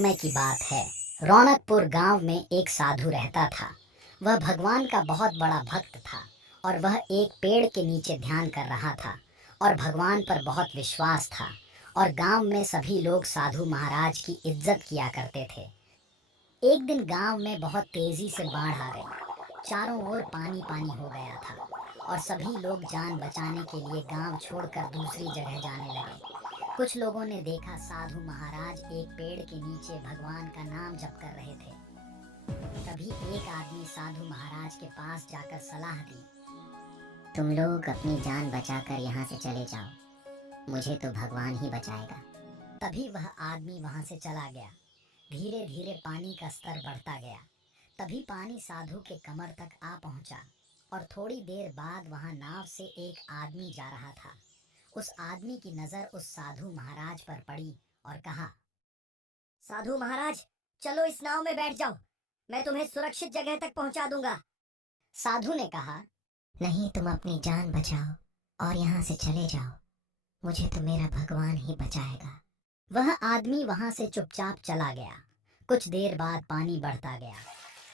समय की बात है। रौनकपुर गांव में एक साधु रहता था। वह भगवान का बहुत बड़ा भक्त था और वह एक पेड़ के नीचे ध्यान कर रहा था और भगवान पर बहुत विश्वास था और गांव में सभी लोग साधु महाराज की इज्जत किया करते थे। एक दिन गांव में बहुत तेजी से बाढ़ आ गई। चारों ओर पानी पानी हो गया था और सभी लोग जान बचाने के लिए गांव छोड़कर दूसरी जगह जाने लगे। कुछ लोगों ने देखा साधु महाराज एक पेड़ के नीचे भगवान का नाम जप कर रहे थे। तभी एक आदमी साधु महाराज के पास जाकर सलाह दी, तुम लोग अपनी जान बचाकर यहाँ से चले जाओ, मुझे तो भगवान ही बचाएगा। तभी वह आदमी वहां से चला गया। धीरे धीरे पानी का स्तर बढ़ता गया। तभी पानी साधु के कमर तक आ पहुंचा और थोड़ी देर बाद वहां नाव से एक आदमी जा रहा था। उस आदमी की नजर उस साधु महाराज पर पड़ी और कहा, साधु महाराज, चलो इस नाव में बैठ जाओ, मैं तुम्हें सुरक्षित जगह तक पहुंचा दूंगा। साधु ने कहा, नहीं, तुम अपनी जान बचाओ और यहाँ से चले जाओ, मुझे तो मेरा भगवान ही बचाएगा। वह आदमी वहां से चुपचाप चला गया। कुछ देर बाद पानी बढ़ता गया।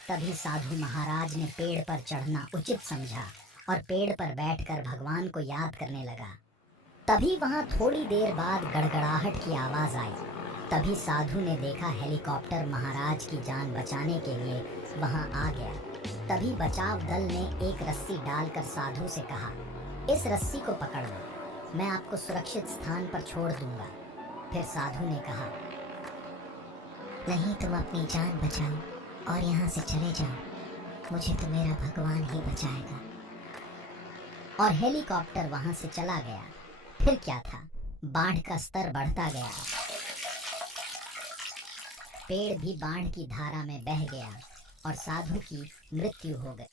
तभी साधु महाराज ने पेड़ पर चढ़ना उचित समझा और पेड़ पर बैठकर भगवान को याद करने लगा। तभी वहां थोड़ी देर बाद गड़गड़ाहट की आवाज आई। तभी साधु ने देखा हेलीकॉप्टर महाराज की जान बचाने के लिए वहां आ गया। तभी बचाव दल ने एक रस्सी डालकर साधु से कहा, इस रस्सी को पकड़ लो, मैं आपको सुरक्षित स्थान पर छोड़ दूंगा। फिर साधु ने कहा, नहीं, तुम अपनी जान बचाओ और यहाँ से चले जाओ, मुझे तो मेरा भगवान ही बचाएगा। और हेलीकॉप्टर वहां से चला गया। फिर क्या था, बाढ़ का स्तर बढ़ता गया। पेड़ भी बाढ़ की धारा में बह गया और साधु की मृत्यु हो गई।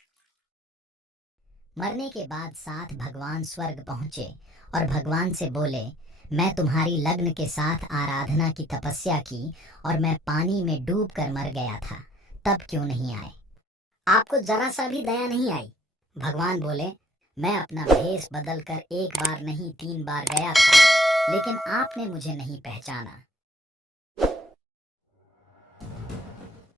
मरने के बाद साथ भगवान स्वर्ग पहुंचे और भगवान से बोले, मैं तुम्हारी लग्न के साथ आराधना की तपस्या की और मैं पानी में डूब कर मर गया था, तब क्यों नहीं आए? आपको जरा सा भी दया नहीं आई? भगवान बोले, मैं अपना भेष बदलकर एक बार नहीं 3 बार गया था, लेकिन आपने मुझे नहीं पहचाना।